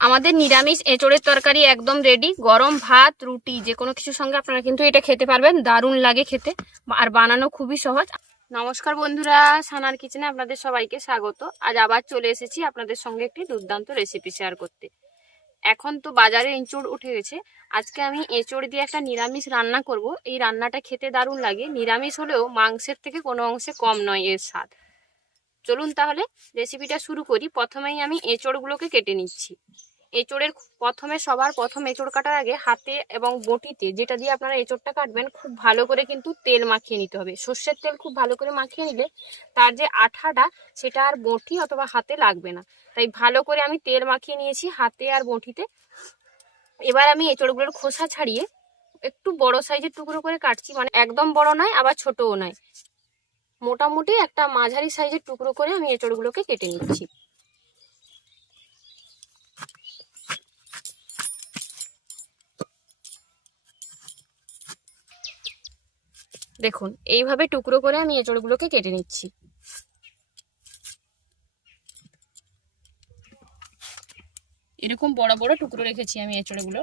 আমাদের নিরামিষ এঁচড়ের তরকারি একদম রেডি গরম ভাত, রুটি, যে কোনো কিছুর সঙ্গে আপনারা কিন্তু এটা খেতে পারবেন। দারুণ লাগে খেতে। আর বানানো খুবই সহজ। নমস্কার বন্ধুরা, সানার কিচেনে আপনাদের সবাইকে স্বাগত। আজ আবার চলে এসেছি আপনাদের সঙ্গে একটি দুর্দান্ত রেসিপি শেয়ার করতে। এখন তো বাজারে এঁচড় উঠে গেছে। আজকে আমি এঁচড় দিয়ে একটা নিরামিষ রান্না করব। এই রান্নাটা খেতে দারুণ লাগে। নিরামিষ হলেও মাংসের থেকে কোনো অংশে কম নয় এর স্বাদ। চলুন তাহলে রেসিপিটা শুরু করি। প্রথমেই আমি এঁচড়গুলোকে কেটে নিচ্ছি। এঁচড়ের প্রথমে সবার প্রথম এঁচড় কাটার আগে হাতে এবং বটিতে যেটা দিয়ে আপনারা এঁচড়টা কাটবেন, খুব ভালো করে কিন্তু তেল মাখিয়ে নিতে হবে। সর্ষের তেল খুব ভালো করে মাখিয়ে নিলে তার যে আঠাটা, সেটা আর বটি অথবা হাতে লাগবে না। তাই ভালো করে আমি তেল মাখিয়ে নিয়েছি হাতে আর বটিতে। এবার আমি এঁচড়গুলোর খোসা ছাড়িয়ে একটু বড় সাইজের টুকরো করে কাটছি। মানে একদম বড় নয়, আবার ছোটও নয়। মোটামুটি একটা মাঝারি সাইজের টুকরো করে আমি এঁচড়গুলোকে কেটে নিচ্ছি। দেখুন এইভাবে টুকরো করে আমি এঁচড়গুলোকে কেটে নিচ্ছি। এরকম বড় বড় টুকরো রেখেছি আমি এঁচড়গুলো।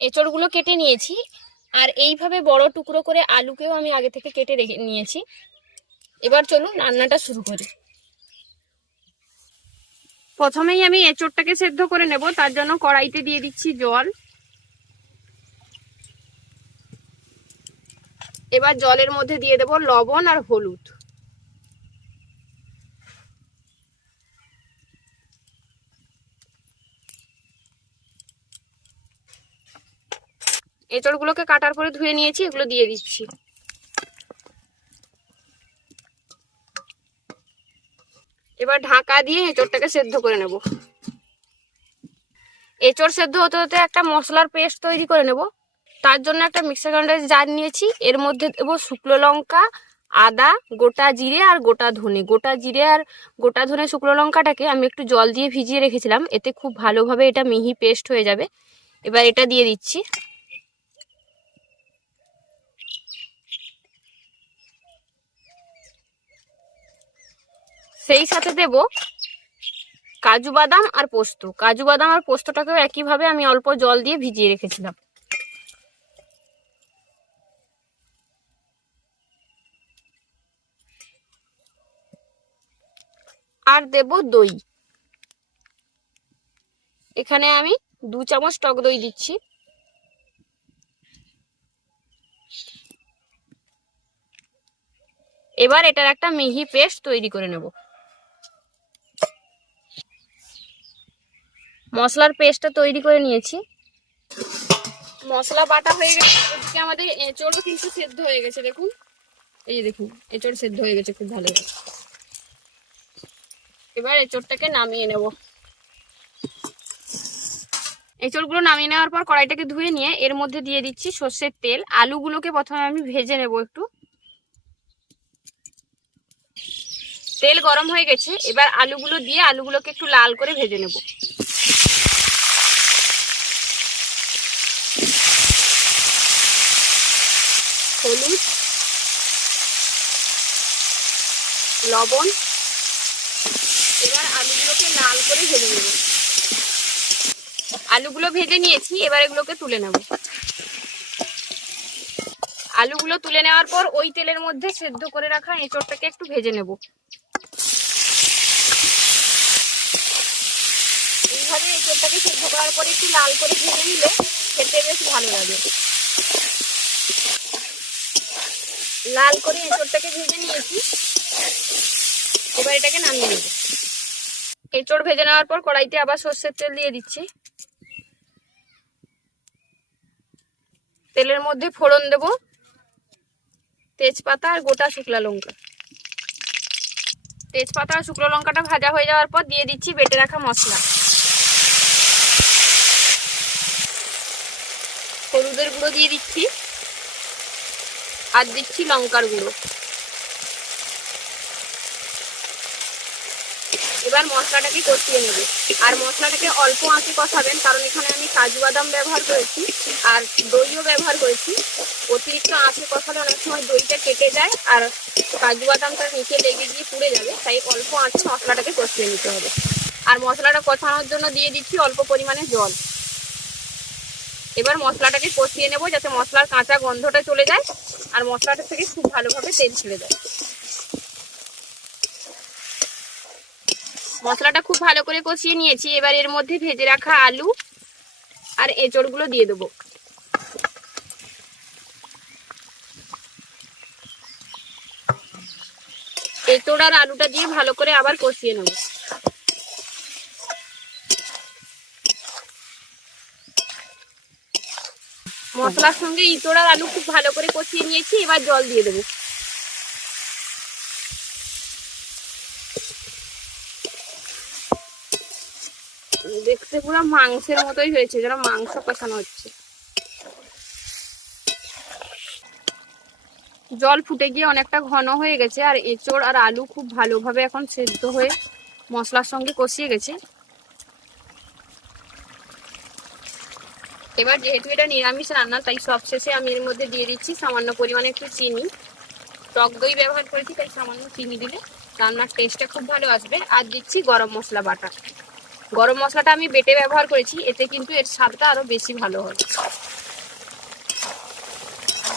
এঁচড়গুলো কেটে নিয়েছি আর এইভাবে বড় টুকরো করে আলুকেও আমি আগে থেকে কেটে রেখে নিয়েছি। এবার চলুন রান্নাটা শুরু করি। প্রথমেই আমি এঁচড়টাকে সেদ্ধ করে নেব তার জন্য কড়াইতে দিয়ে দিচ্ছি জল। এবার জলের মধ্যে দিয়ে দেব লবণ আর হলুদ। এঁচড়গুলোকে কাটার পরে ধুয়ে নিয়েছি, এগুলো দিয়ে দিচ্ছি। এবার ঢাকা দিয়ে এঁচড়টাকে সেদ্ধ করে নেব। এঁচড় সেদ্ধ হতে হতে একটা মশলার পেস্ট তৈরি করে নেব। তার জন্য একটা মিক্সার গ্রাইন্ডার জার নিয়েছি। এর মধ্যে দেবো শুকনো লঙ্কা, আদা, গোটা জিরে আর গোটা ধনে। গোটা জিরে আর গোটা ধনে শুকনো লঙ্কাটাকে আমি একটু জল দিয়ে ভিজিয়ে রেখেছিলাম। এতে খুব ভালোভাবে এটা মিহি পেস্ট হয়ে যাবে। এবার এটা দিয়ে দিচ্ছি। সেই সাথে দেব কাজু বাদাম আর পোস্ত। কাজু বাদাম আর পোস্তটাকেও একইভাবে আমি অল্প জল দিয়ে ভিজিয়ে রেখেছিলাম। আর দেব দই। এখানে আমি দু চামচ টক দই দিচ্ছি। এবার এটার একটা মিহি পেস্ট তৈরি করে নেব। মশলার পেস্টটা তৈরি করে নিয়েছি। মশলা বাটা হয়ে গেছে। ওদিকে আমাদের এঁচড়ও কিন্তু সেদ্ধ হয়ে গেছে, দেখুন। এই দেখুন, এঁচড় সেদ্ধ হয়ে গেছে, খুব ভালো এবার এঁচড়টাকে নামিয়ে নেব। এঁচড়গুলো নামিয়ে নেওয়ার পর কড়াইটাকে ধুয়ে নিয়ে এর মধ্যে দিয়ে দিচ্ছি সর্ষের তেল। আলুগুলোকে প্রথমে আমি ভেজে নেব একটু। তেল গরম হয়ে গেছে, এবার আলুগুলো দিয়ে আলুগুলোকে একটু লাল করে ভেজে নেব। হলুদ, লবণ এবার আলুগুলোকে লাল করে ভেজে নেব। আলুগুলো ভেজে নিয়েছি, এবার এগুলোকে তুলে নেব। আলুগুলো তুলে নেওয়ার পর ওই তেলের মধ্যে সেদ্ধ করে রাখা এঁচড়টাকে একটু ভেজে নেব। এইভাবে এঁচড়টাকে সেদ্ধ করার পরে একটু লাল করে ভেজে নিলে খেতে বেশ ভালো লাগে। লাল করে এঁচড়টাকে ভেজে নিয়েছি। এবার এটাকে নামিয়ে নেব। এঁচড় ভেজে নেওয়ার পর কড়াইতে আবার সর্ষের তেল দিয়ে দিচ্ছি। তেলের মধ্যে ফোড়ন দেব, তেজপাতা আর গোটা শুকলা লঙ্কা। তেজপাতা আর শুকনো লঙ্কাটা ভাজা হয়ে যাওয়ার পর দিয়ে দিচ্ছি বেটে রাখা মশলা। হলুদের গুঁড়ো দিয়ে দিচ্ছি। আর দিচ্ছি লঙ্কার গুঁড়ো। এবার মশলাটাকে কষিয়ে নেবে। আর মশলাটাকে অল্প আঁচে কষাবেন, কারণ এখানে আমি কাজু বাদাম ব্যবহার করেছি আর দইও ব্যবহার করেছি। অতিরিক্ত আঁচে কষালে অনেক সময় দইটা কেটে যায় আর কাজু বাদামটা নিচে লেগে গিয়ে পুড়ে যাবে, তাই অল্প আঁচে মশলাটাকে কষিয়ে নিতে হবে। আর মশলাটা কষানোর জন্য দিয়ে দিচ্ছি অল্প পরিমাণে জল। এবার মশলাটাকে কষিয়ে নেব যাতে মশলার কাঁচা গন্ধটা চলে যায় আর মশলাটা থেকে খুব ভালোভাবে তেল ছেড়ে দেয় মশলাটা খুব ভালো করে কষিয়ে নিয়েছি। এবার এর মধ্যে ভেজে রাখা আলু আর এঁচড়গুলো দিয়ে দেবো। এঁচড় আর আলুটা দিয়ে ভালো করে আবার কষিয়ে নেব। মশলার সঙ্গে ইঁচড় আর আলু খুব ভালো করে কষিয়ে নিয়েছি। এবার জল দিয়ে দেবো। দেখতে পুরো মাংসের মতোই হয়েছে, যেন মাংস কষানো হচ্ছে। জল ফুটে গিয়ে অনেকটা ঘন হয়ে গেছে, আর এঁচড় আর আলু খুব ভালোভাবে এখন সেদ্ধ হয়ে মশলার সঙ্গে কষিয়ে গেছে। এবার যেহেতু এটা নিরামিষ রান্না, তাই সবশেষে আমি এর মধ্যে দিয়ে দিচ্ছি সামান্য পরিমাণে একটু চিনি। টক দই ব্যবহার করেছি, তাই সামান্য চিনি দিলে রান্নার টেস্টটা খুব ভালো আসবে। আর দিচ্ছি গরম মশলা বাটা। গরম মশলাটা আমি বেটে ব্যবহার করেছি, এতে কিন্তু এর স্বাদটা আরও বেশি ভালো হবে।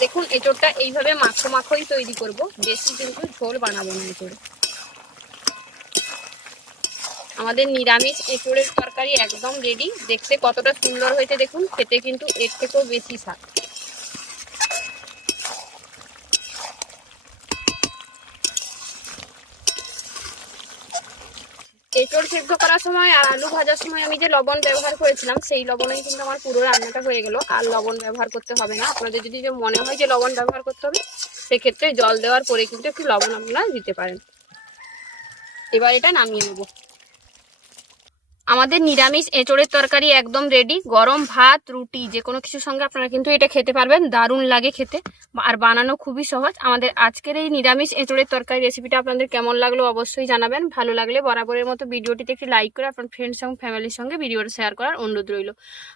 দেখুন, এঁচড়টা এইভাবে মাখো মাখোই তৈরি করব, বেশি কিন্তু ঝোল বানাবো না এঁচড়। আমাদের নিরামিষ এঁচোড়ের তরকারি একদম রেডি দেখতে কতটা সুন্দর হয়েছে দেখুন, খেতে কিন্তু এর থেকেও বেশি স্বাদ। এঁচড় সেদ্ধ করার সময় আর আলু ভাজার সময় আমি যে লবণ ব্যবহার করেছিলাম, সেই লবণেই কিন্তু আমার পুরো রান্নাটা হয়ে গেল। আর লবণ ব্যবহার করতে হবে না। আপনাদের যদি মনে হয় যে লবণ ব্যবহার করতে হবে, সেক্ষেত্রে জল দেওয়ার পরে কিন্তু একটু লবণ আপনারা দিতে পারেন। এবার এটা নামিয়ে নেব। আমাদের নিরামিষ এঁচড়ের তরকারি একদম রেডি গরম ভাত, রুটি, যে কোনো কিছুর সঙ্গে আপনারা কিন্তু এটা খেতে পারবেন। দারুণ লাগে খেতে। আর বানানো খুবই সহজ। আমাদের আজকের এই নিরামিষ এঁচড়ের তরকারি রেসিপিটা আপনাদের কেমন লাগল অবশ্যই জানাবেন। ভালো লাগলে বরাবরের মতো ভিডিওটিতে একটি লাইক করে আপনার ফ্রেন্ডস এবং ফ্যামিলির সঙ্গে ভিডিওটা শেয়ার করার অনুরোধ রইল।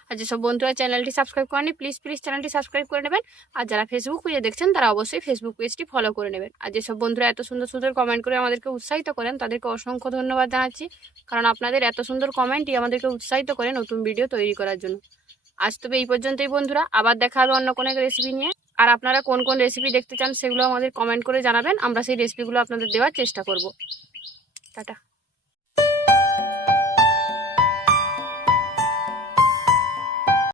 আর যেসব বন্ধুরা চ্যানেলটি সাবস্ক্রাইব করেনি প্লিজ প্লিজ চ্যানেলটি সাবস্ক্রাইব করে নেবেন। আর যারা ফেসবুক পেজে দেখছেন, তারা অবশ্যই ফেসবুক পেজটি ফলো করে নেবেন। আর যেসব বন্ধুরা এত সুন্দর সুন্দর কমেন্ট করে আমাদেরকে উৎসাহিত করেন, তাদেরকে অসংখ্য ধন্যবাদ জানাচ্ছি। কারণ আপনাদের এত সুন্দর কমেন্টই আমাদেরকে উৎসাহিত করে নতুন ভিডিও তৈরি করার জন্য। আজ তবে এই পর্যন্তই বন্ধুরা, আবার দেখা হবে অন্য কোনো এক রেসিপি নিয়ে। আর আপনারা কোন কোন রেসিপি দেখতে চান সেগুলো আমাদের কমেন্ট করে জানাবেন, আমরা সেই রেসিপিগুলো আপনাদের দেওয়ার চেষ্টা করব। টাটা।